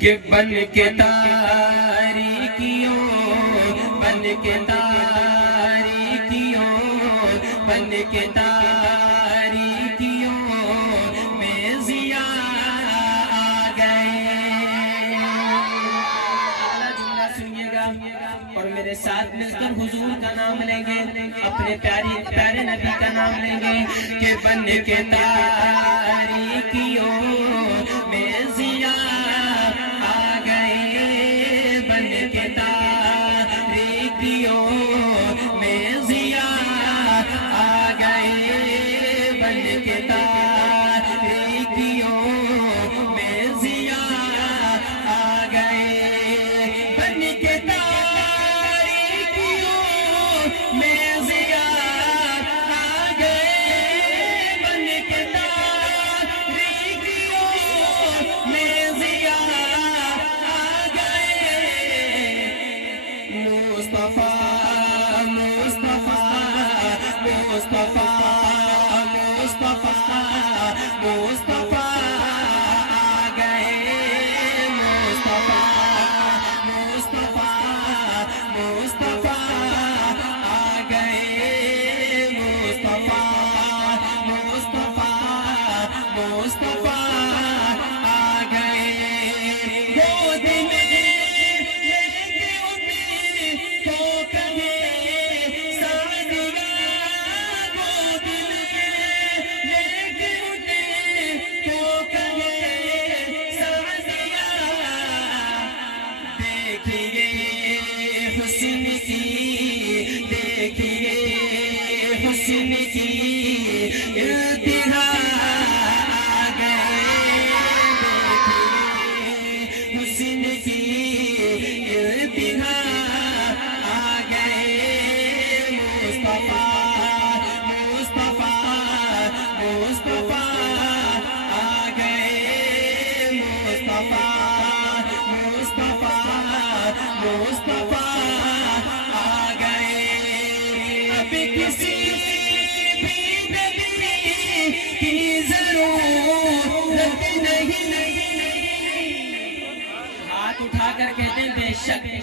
کہ بن کے تاریکیوں، بن کے تاریکیوں، بن کے تاریکیوں میں ضیاء آ گئے۔ اگلا جملہ سنیے گا اور میرے ساتھ مل کر حضور کا نام لیں گے، اپنے پیارے نبی کا نام لیں گے کہ بن کے تاریکیوں میں ضیاء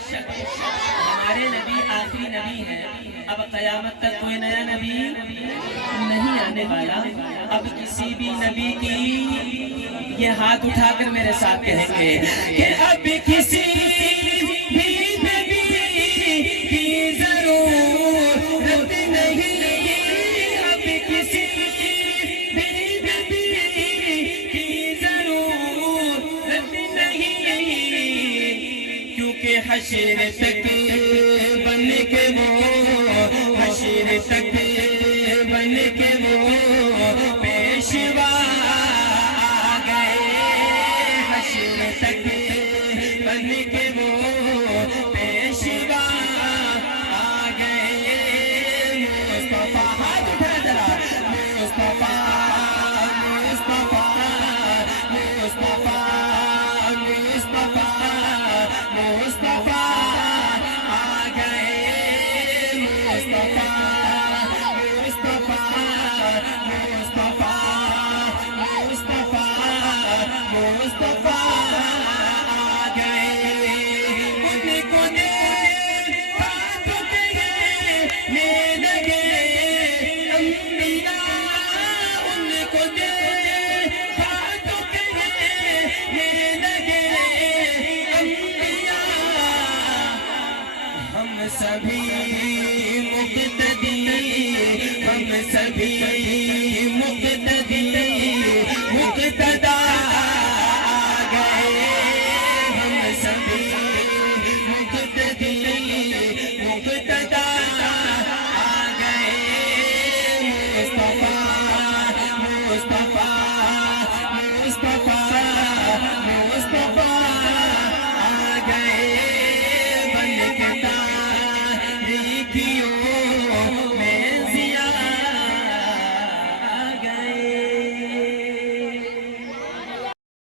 ہمارے نبی آخری نبی ہیں، اب قیامت تک کوئی نیا نبی نہیں آنے والا۔ اب کسی بھی نبی کی یہ ہاتھ اٹھا کر میرے ساتھ کہیں گے کہ اب کسی بھی نبی کی ضرورت نہیں، اب کسی بھی نبی کی ضرورت نہیں، کیونکہ حشر تک بن کے وہ، حشر تک بن کے وہ پیشوا آ گئے، حشر تک بن کے وہ پیشوا آ گئے۔ مصطفیٰ ہاتھ اٹھا ذرا، مصطفیٰ مصطفیٰ مصطفیٰ مصطفیٰ مصطفیٰ سبھی